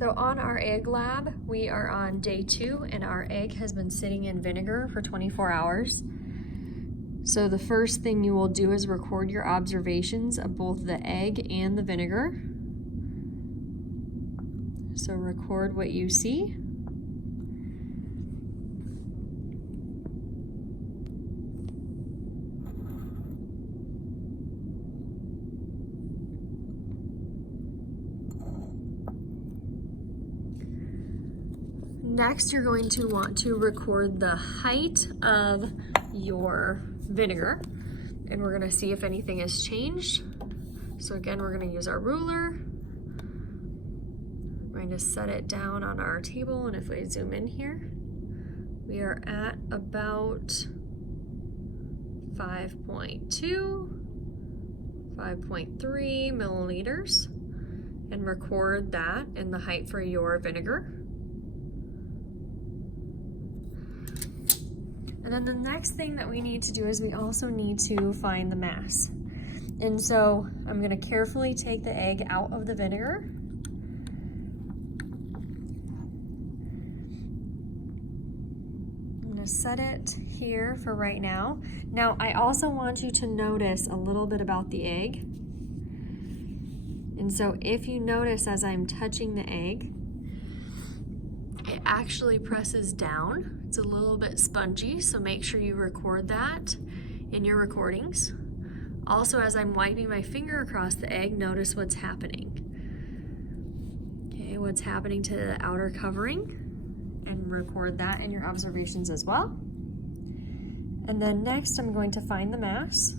So on our egg lab, we are on day 2 and our egg has been sitting in vinegar for 24 hours. So the first thing you will do is record your observations of both the egg and the vinegar. So record what you see. Next, you're going to want to record the height of your vinegar, and we're going to see if anything has changed. So again, we're going to use our ruler. We're going to set it down on our table, and if I zoom in here, we are at about 5.2, 5.3 milliliters, and record that and the height for your vinegar. And then the next thing that we need to do is we also need to find the mass. And so I'm going to carefully take the egg out of the vinegar. I'm going to set it here for right now. Now I also want you to notice a little bit about the egg. And so if you notice as I'm touching the egg, it actually presses down. It's a little bit spongy, so make sure you record that in your recordings. Also, as I'm wiping my finger across the egg, notice what's happening. Okay, what's happening to the outer covering, and record that in your observations as well. And then next, I'm going to find the mass.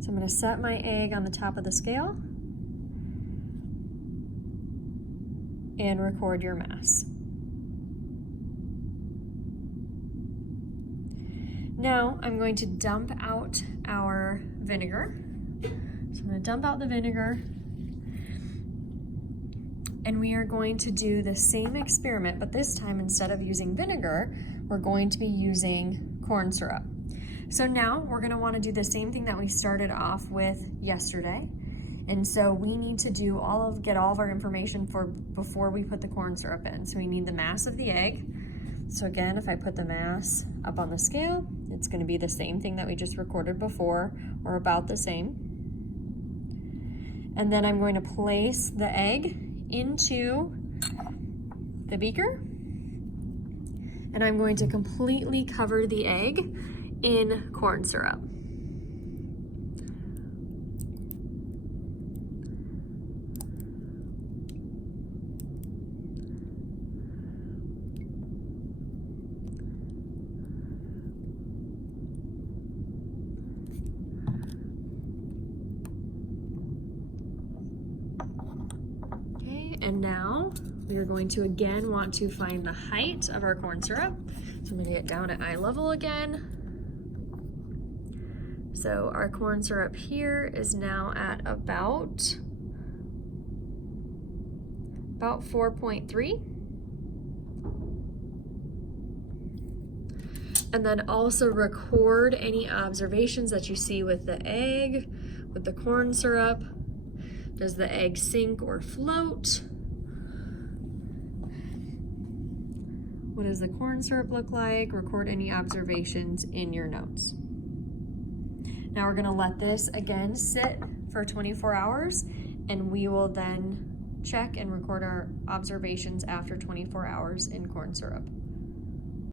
So I'm going to set my egg on the top of the scale and record your mass. Now I'm going to dump out our vinegar. So I'm going to dump out the vinegar, and we are going to do the same experiment, but this time instead of using vinegar, we're going to be using corn syrup. So now we're going to want to do the same thing that we started off with yesterday. And so we need to do get all of our information before we put the corn syrup in. So we need the mass of the egg. So again, if I put the mass up on the scale, it's going to be the same thing that we just recorded before, or about the same. And then I'm going to place the egg into the beaker, and I'm going to completely cover the egg in corn syrup. And now we are going to again want to find the height of our corn syrup. So I'm going to get down at eye level again. So our corn syrup here is now at about 4.3. And then also record any observations that you see with the egg, with the corn syrup. Does the egg sink or float? What does the corn syrup look like? Record any observations in your notes. Now we're gonna let this again sit for 24 hours, and we will then check and record our observations after 24 hours in corn syrup.